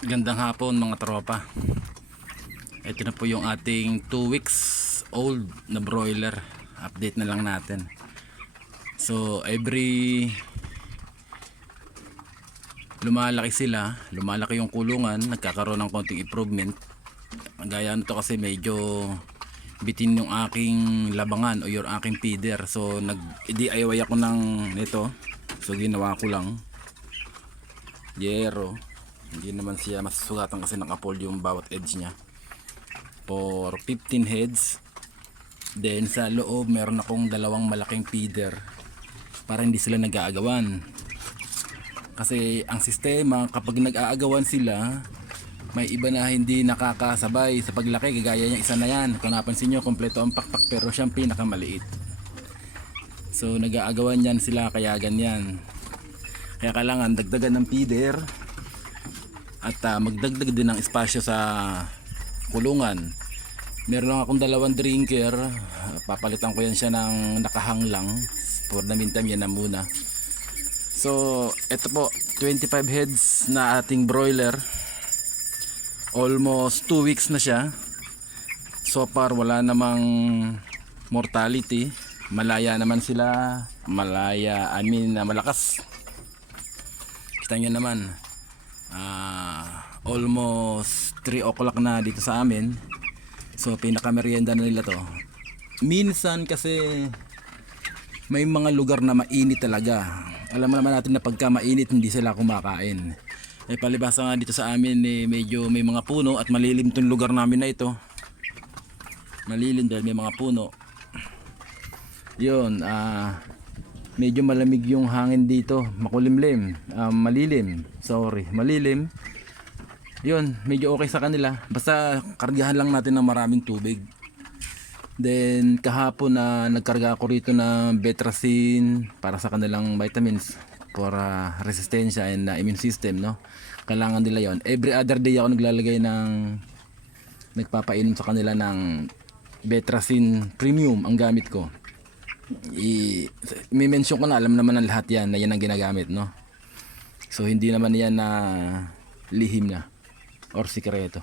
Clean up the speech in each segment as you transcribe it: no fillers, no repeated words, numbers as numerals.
Gandang hapon mga tropa. Ito na po yung ating 2 weeks old na broiler. Update na lang natin. So every lumalaki sila, lumalaki yung kulungan, nagkakaroon ng konting improvement. Gaya nito kasi medyo bitin yung aking labangan o yung aking feeder. So nag-DIY ako ng nito. So ginawa ko lang yero. Hindi naman siya masugatan kasi nakapold yung bawat edge niya for 15 heads. Then sa loob meron akong dalawang malaking feeder para hindi sila nag-aagawan, kasi ang sistema kapag nag-aagawan sila, may iba na hindi nakakasabay sa paglaki. Kagaya niya isa na yan, kung napansin nyo kompleto ang pakpak pero siyang pinakamaliit. So nag-aagawan yan sila, kaya ganyan. Kaya kailangan dagdagan ng feeder at magdagdag din ng espasyo sa kulungan. Meron lang akong dalawang drinker, papalitan ko yan siya ng nakahang lang. For the meantime yan na muna. So ito po, 25 heads na ating broiler. Almost 2 weeks na siya. So far wala namang mortality. Malaya naman sila. Malakas. Kita nyo naman, almost 3 o'clock na dito sa amin. So pinakamerienda na nila to. Minsan kasi may mga lugar na mainit talaga. Alam naman natin na pagka mainit hindi sila kumakain. Palibasa nga dito sa amin medyo may mga puno at malilim tong lugar namin na ito. Malilim dahil may mga puno. Yun, medyo malamig yung hangin dito, makulimlim, malilim. Yun, medyo okay sa kanila. Basta kargahan lang natin ng maraming tubig. Then kahapon nagkarga ako rito ng Betracin para sa kanilang vitamins for resistensya and immune system, no? Kailangan nila yon. Every other day ako nagpapainom sa kanila ng Betracin Premium ang gamit ko. I-mention ko na, alam naman ng lahat yan na yan ang ginagamit, no? So hindi naman yan na lihim na or sikreto.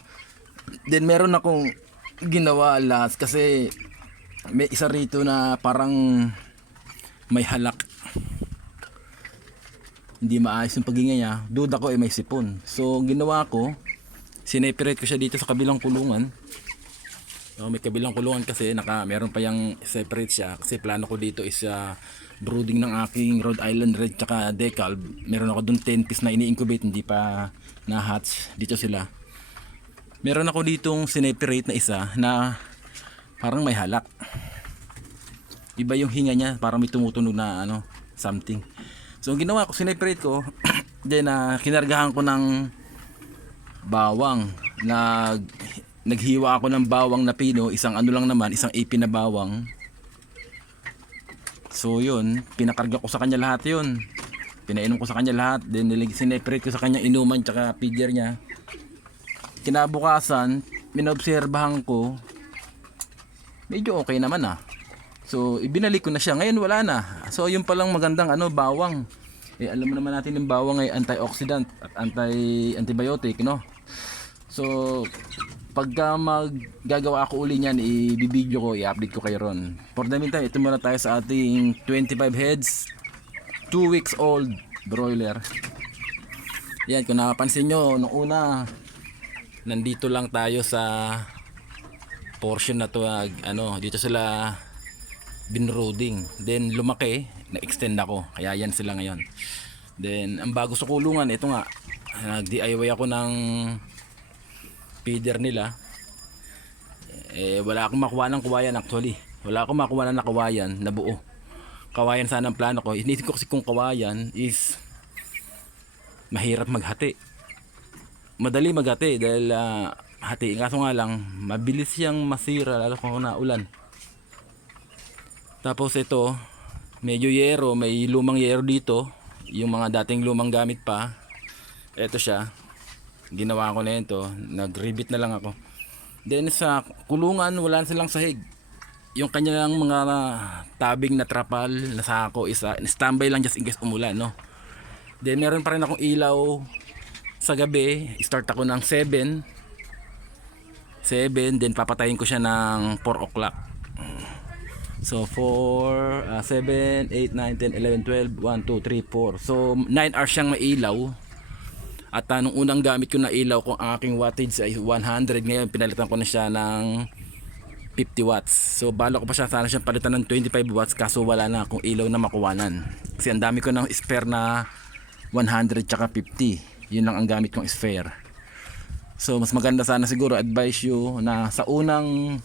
Then meron akong ginawa last kasi may isa rito na parang may halak, hindi maayos yung paghinga niya. Duda ko may sipon. So ginawa ko, sineperate ko siya dito sa kabilang kulungan. So, may kabilang kulungan kasi meron pa yung separate siya, kasi plano ko dito is brooding ng aking Rhode Island Red tsaka Decalb. Meron ako dun 10 piece na ini-incubate, hindi pa na-hatch. Dito sila. Meron ako ditong sineperate na isa na parang may halak. Iba yung hinga niya, parang may tumutunog na something. So ang ginawa ko, sineperate ko then kinargahan ko ng bawang. Naghiwa ako ng bawang na pino, isang lang naman, isang ipin na bawang. So yun, pinakarga ko sa kanya lahat yun. Pinainom ko sa kanya lahat, then sineperate ko sa kanya inuman tsaka feeder niya. Kinabukasan, minobserbahan ko, medyo okay naman So ibinalik ko na siya, ngayon wala na. So yun palang magandang bawang. Alam mo naman natin yung bawang ay antioxidant at antibiotic, no? So pagka maggagawa ako uli niyan, i-video ko, i-update ko kayo ron. For the meantime, ito muna tayo sa ating 25 heads 2 weeks old broiler. Yan, kung napansin nyo, nung una nandito lang tayo sa portion na to, dito sila binrooding. Then lumaki, na-extend ako, kaya yan sila ngayon. Then ang bago sa kulungan, ito nga, nag-DIY ako ng feeder nila. Wala akong makuha ng kawayan actually. Wala akong makuha ng kawayan na buo. Kawayan sana ang plano ko. Inisip ko kasi kung kawayan is mahirap maghati. Madali maghati dahil hati. Kaso nga lang, mabilis siyang masira lalo kung naulan. Tapos ito, medyo yero, may lumang yero dito. Yung mga dating lumang gamit pa. Ito siya. Ginawa ko na ito, nag-ribbit na lang ako. Then sa kulungan wala silang sahig. Yung kanyang mga tabing na trapal na sako is standby lang just in case umulan, no? Then meron pa rin akong ilaw sa gabi, start ako ng 7, then papatayin ko siya ng 4 o'clock. So 4, 7, 8, 9, 10, 11, 12, 1, 2, 3, 4. So 9 hours siyang mailaw. At nung unang gamit ko na ilaw kung aking wattage ay 100, ngayon pinalitan ko na siya ng 50 watts. So bala ko pa siya sana siyang palitan ng 25 watts, kaso wala na akong ilaw na makuwanan. Kasi ang dami ko ng spare na 100 tsaka 50. Yun lang ang gamit kong spare. So mas maganda sana siguro, advise you na sa unang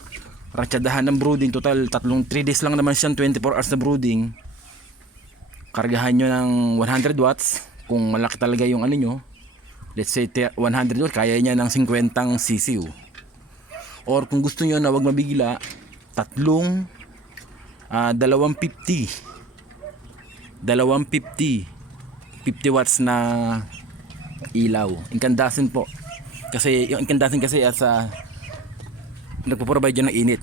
ratsadahan ng brooding, total 3 days lang naman siyang 24 hours na brooding, kargahan nyo ng 100 watts. Kung malaki talaga yung ano nyo, let's say 100 watts, kaya niya ng 50 CCU. Or kung gusto nyo na wag mabigla, 250 50 watts na ilaw, incandescent po. Kasi yung incandescent kasi as nagpo-provide yan ng init,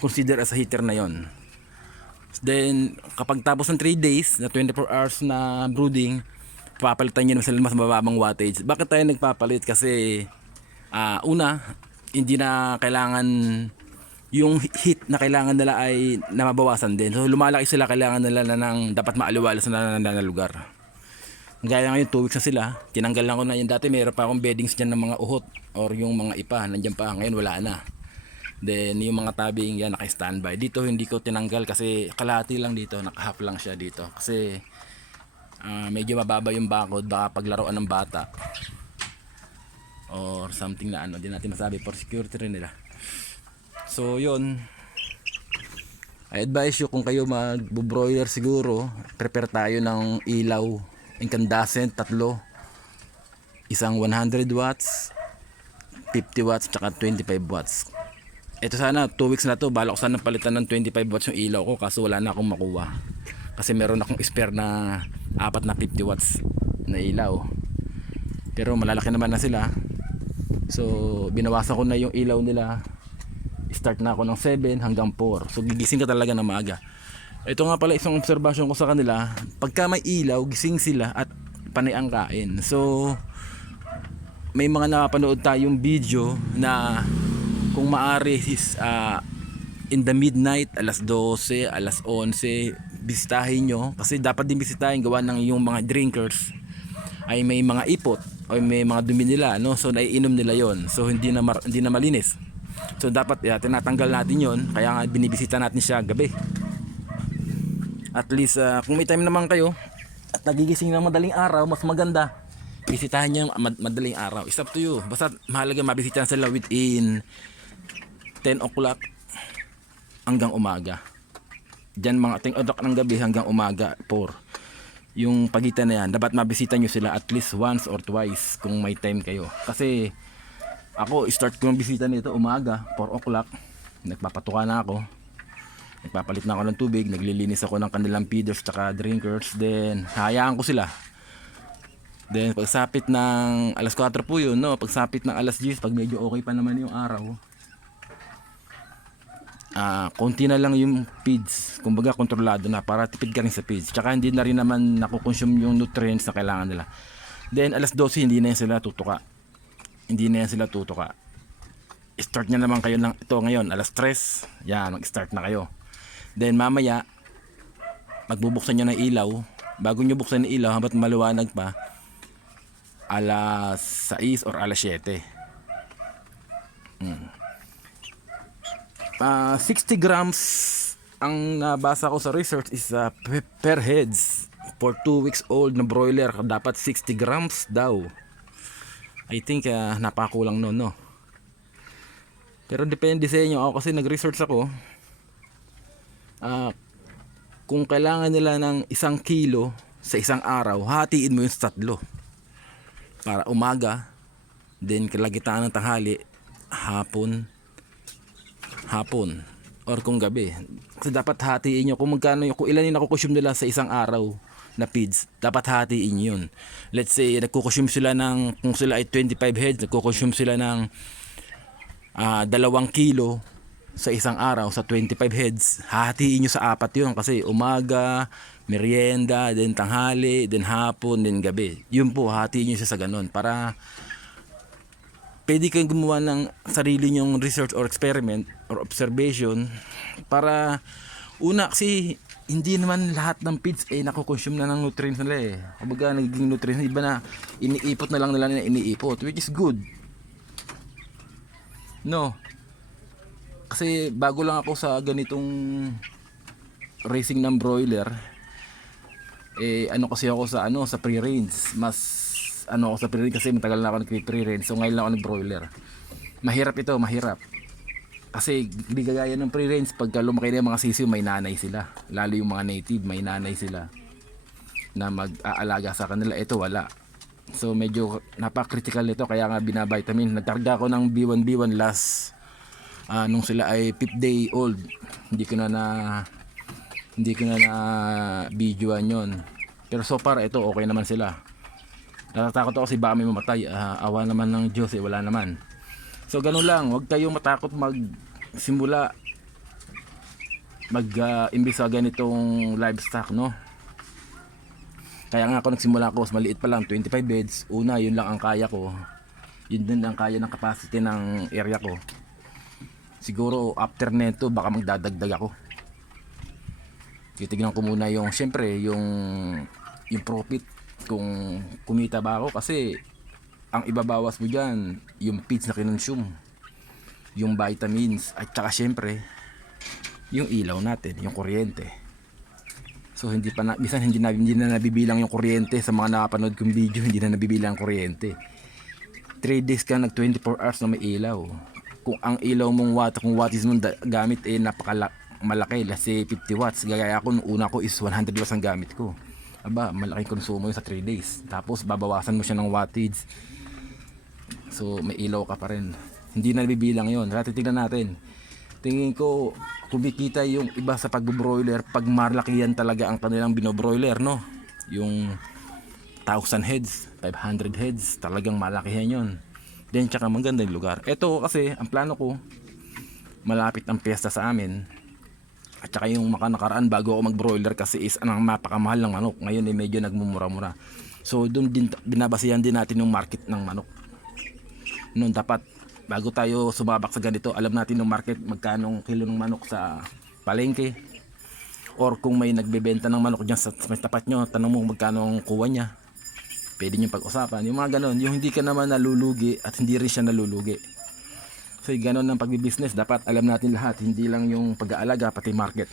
consider as a heater na yon. Then kapag tapos ng 3 days na 24 hours na brooding, papalitan nyo naman sila mas mababang wattage. Bakit tayo nagpapalit? Kasi una, hindi na kailangan yung heat na kailangan nila ay namabawasan din. So lumalaki sila, kailangan nila na ng dapat maaliwalas na lugar. Gaya ngayon 2 weeks na sila, tinanggal lang ko na yun. Dati meron pa akong beddings dyan ng mga uhot or yung mga ipa, nandiyan pa, ngayon wala na. Then yung mga tabing yan naka-standby. Dito hindi ko tinanggal kasi kalahati lang dito, naka-half lang siya dito. Kasi medyo mababa yung bakod, baka paglaruan ng bata or something na ano, di natin masabi, for security rin nila. So yun, I advise you kung kayo mag-broiler siguro, prepare tayo ng ilaw incandescent, 3, isang 100 watts, 50 watts, tsaka 25 watts. Ito sana 2 weeks na to, balak ko sana palitan ng 25 watts yung ilaw ko, kaso wala na akong makuha. Kasi meron akong spare na 4 na 50 watts na ilaw, pero malalaki naman na sila. So binawasan ko na yung ilaw nila, start na ako ng 7 hanggang 4. So gigising ka talaga na maaga. Ito nga pala isang observation ko sa kanila, pagka may ilaw, gising sila at panay ang kain. So may mga napanood tayong video na kung maari is in the midnight, alas 12, alas 11, bisitahin nyo. Kasi dapat din bisitahin, gawa ng yung mga drinkers ay may mga ipot o may mga dumi nila, no? So naiinom nila yon. So hindi na malinis. So dapat tinatanggal natin yon. Kaya nga binibisita natin siya gabi. At least kung may time naman kayo at nagigising ng madaling araw, mas maganda bisitahan niyo madaling araw. It's up to you. Basta mahalaga mabisitahan sila within 10 o'clock hanggang umaga. Diyan mga 10 o'clock ng gabi hanggang umaga 4. Yung pagitan na yan, dapat mabisita nyo sila at least once or twice kung may time kayo. Kasi ako, start ko ng bisita nito umaga, 4 o'clock. Nagpapatuka na ako. Nagpapalit na ako ng tubig, naglilinis ako ng kanilang feeders tsaka drinkers. Then hayaan ko sila. Then pagsapit ng alas 4 po yun, no? Pagsapit ng alas 10, pag medyo okay pa naman yung araw, konti na lang yung feeds, kumbaga kontrolado na para tipid ka rin sa feeds. Tsaka hindi na rin naman nakukonsume yung nutrients na kailangan nila. Then alas 12 hindi na yan sila tutuka. Start nyo naman kayo ng ito ngayon, alas 3, yan, mag-start na kayo. Then mamaya, magbubuksan nyo ng ilaw. Bago nyo buksan ng ilaw, habat maliwanag pa, alas 6 or alas 7. 60 grams ang nabasa ko sa research is per heads for 2 weeks old na broiler. Dapat 60 grams daw. I think napakulang no, no? Pero depende sa inyo. Ako kasi nag-research ako. Kung kailangan nila ng 1 kilo sa isang araw, hatiin mo yung sa 3. Para umaga, then kalagitaan ng tanghali, hapon, or kung gabi. Kasi dapat hatiin nyo kung magkano, kung ilan yung nakukonsume nila sa isang araw na feeds, dapat hatiin yun. Let's say nagkukonsume sila ng, kung sila ay 25 heads, nagkukonsume sila ng 2 kilo sa isang araw sa 25 heads, hatiin nyo sa 4 yun. Kasi umaga, merienda, then tanghali, then hapon, then gabi. Yun po, hatiin nyo siya sa ganun para pwede kayong gumawa ng sarili nyong research or experiment or observation para una kasi hindi naman lahat ng feeds ay nakukonsume na ng nutrients nila eh. Kumbaga nagiging nutrients, iba na iniipot na lang nila na iniipot, which is good. No. Kasi bago lang ako sa ganitong racing ng broiler, ano kasi ako sa sa pre-range. Mas ako sa pre-range kasi matagal na ako nag-pre-range. So ngayon lang ako nag-broiler. Mahirap ito, mahirap. Kasi di kagaya ng pre-range, pagka lumaki na yung mga sisiw, may nanay sila. Lalo yung mga native, may nanay sila na mag-aalaga sa kanila. Ito wala. So medyo napaka-critical nito, kaya nga binavitamin. Nagkarga ako ng B1 last nung sila ay 5th day old. Hindi ko na videoan yon. Pero so far ito okay naman sila. Natatakot ako kasi baka may mamatay. Awa naman ng Diyos wala naman. So ganun lang, huwag kayong matakot magsimula imbis sa ganitong livestock, no? Kaya nga ako nagsimula ako, maliit pa lang, 25 beds. Una, yun lang ang kaya ko. Yun din ang kaya ng capacity ng area ko. Siguro after neto baka magdadagdag ako. Titignan ko muna yung syempre yung profit kung kumita ba ako, kasi ang ibabawas mo diyan yung feeds na kinonsume, yung vitamins, at saka syempre yung ilaw natin, yung kuryente. So hindi na nabibilang yung kuryente sa mga nakapanood kong video, hindi na nabibilang ang kuryente. 3 days ka nag 24 hours na may ilaw. Kung ang ilaw mong wattage mong gamit malaki, let's say 50 watts, gaya ako nung una ko is 100 watts ang gamit ko. Aba, malaking konsumo yun sa 3 days. Tapos babawasan mo siya ng wattage, so may ilaw ka pa rin. Hindi na nabibilang yun. Kaya titignan natin. Tingin ko kumikita yung iba sa pag-broiler pag malakihan talaga ang kanilang binobroiler, no? Yung 1,000 heads, 500 heads, talagang malakihan yun. Then tsaka maganda yung lugar. Ito kasi ang plano ko, malapit ang piyesta sa amin. At saka yung nakaraan bago ako mag-broiler kasi is anong mapakamahal ng manok. Ngayon medyo nagmumura-mura. So doon din binabasihan din natin yung market ng manok. Noon dapat bago tayo sumabak sa ganito, alam natin yung market, magkano kilo ng manok sa palengke. Or kung may nagbebenta ng manok diyan sa may tapat nyo, tanong mo magkano ang kuha niya. Pwede nyo pag-usapan. Yung mga ganon, yung hindi ka naman nalulugi at hindi rin siya nalulugi. So yung ganon ng pagbibusiness, dapat alam natin lahat, hindi lang yung pag-aalaga, pati market.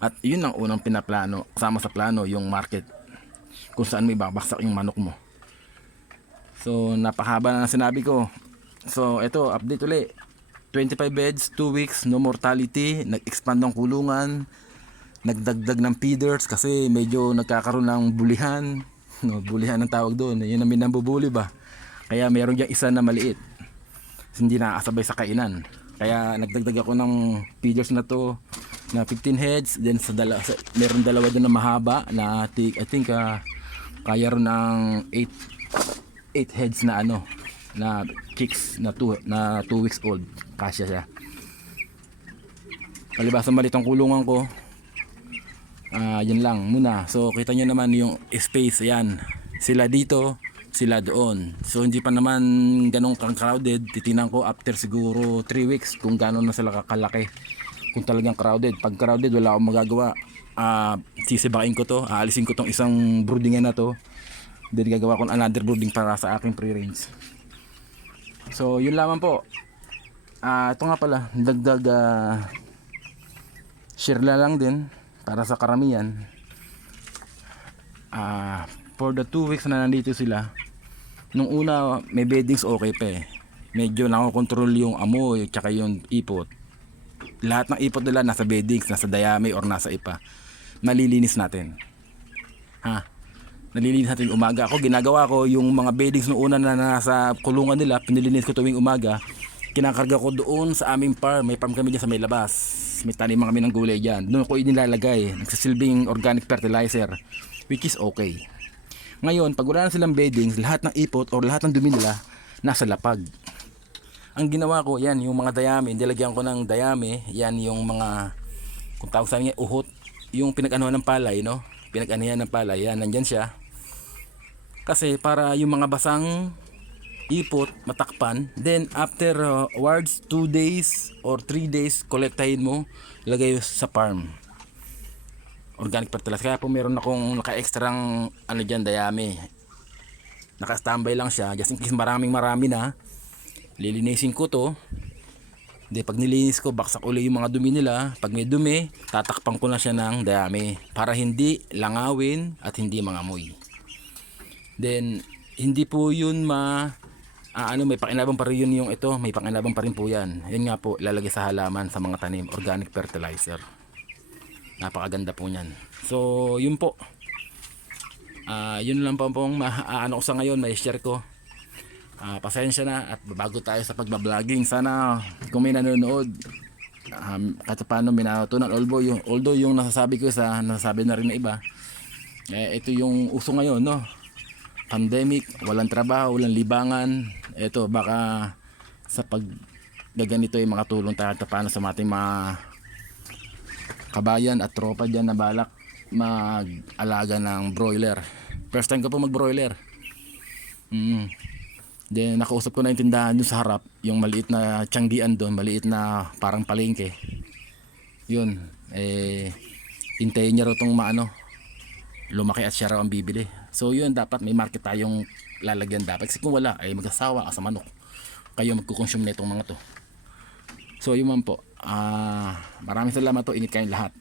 At yun ang unang pinaplano, kasama sa plano, yung market. Kung saan may babaksak yung manok mo. So napahaba na sinabi ko. So ito, update ulit. 25 beds, 2 weeks, no mortality, nag-expand ng kulungan, nagdagdag ng feeders kasi medyo nagkakaroon ng bulihan. No, bulihan ang tawag doon. Yun ang minambubuli ba. Kaya meron diyang isa na maliit. Hindi nakakasabay sa kainan. Kaya nagdagdag ako ng feeders na to na 15 heads. Then meron dalawa doon na mahaba na I think kaya ron ng 8 heads na na chicks na 2 weeks old. Kasya siya. Palibasa maliit ang kulungan ko. Yan lang muna. So kita nyo naman yung space, yan. Sila dito, sila doon. So hindi pa naman ganong crowded. Titinan ko after siguro 3 weeks kung gano'n na sila kakalaki. Kung talagang crowded. Pag crowded wala akong magagawa. Sisibakin ko to, aalisin ko tong isang broodingan na to. Then gagawa ko another brooding para sa aking pre-range. So yun lamang po. Ito nga pala, dagdag share lang din para sa karamihan. For the 2 weeks na nandito sila, nung una may beddings okay pa eh. Medyo nakokontrol yung amoy tsaka yung ipot. Lahat ng ipot nila nasa beddings, nasa dayami or nasa ipa. Nalilinis natin. Nalilinis natin umaga. Ako ginagawa ko yung mga beddings nung una na nasa kulungan nila, pinilinis ko tuwing umaga. Kinakarga ko doon sa aming farm. May farm kami dyan sa may labas. May tanim kami ng gulay dyan. Doon ko inilalagay. Nagsasilbing organic fertilizer, which is okay. Ngayon, pag wala na silang beddings, lahat ng ipot or lahat ng dumi nila nasa lapag. Ang ginawa ko, yan, yung mga dayami, nilagyan ko ng dayami. Yan yung mga, kung tawag sa niya, uhot. yung pinag-anuhan ng palay, no? Pinag-anihan ng palay, yan, nandyan siya. Kasi para yung mga basang ipot, matakpan. Then after wards 2 days or 3 days, kolektahin mo, lagay sa farm. Organic fertilizer. Kaya po meron akong naka-extrang ano dyan, dayami. Naka-standby lang siya. Just in case marami na, lilinisin ko to. Di pag nilinis ko, baksak uli yung mga dumi nila. Pag may dumi, tatakpan ko na siya ng dayami para hindi langawin at hindi mangamoy. Then hindi po yun may pakinabang pa rin yun yung ito, may pakinabang pa rin po yan. Yun nga po, ilalagay sa halaman, sa mga tanim, organic fertilizer. Napakaganda po niyan. So yun po, yun lang po pong ano ko sa ngayon, may share ko. Pasensya na at bago tayo sa pagbabloging, sana kung may nanonood, kahit paano may natutunan, although yung nasasabi na rin na iba, ito yung uso ngayon, no? Pandemic, walang trabaho, walang libangan. Ito baka sa pag gaganito ay makatulong tayo at paano sa ating mga kabayan at tropa dyan na balak mag-alaga ng broiler. First time ko po mag-broiler. Then nakausap ko na yung tindahan doon sa harap, yung maliit na tiyanggian doon, maliit na parang palengke. Yun, hintayin niya raw itong lumaki at siya raw ang bibili. So yun, dapat may market tayong lalagyan dapat. Kasi kung wala, ay mag-asawa ka sa manok. Kayo magkukonsume na itong mga to. So yun man po. Maraming salamat po. Ingat kayong lahat.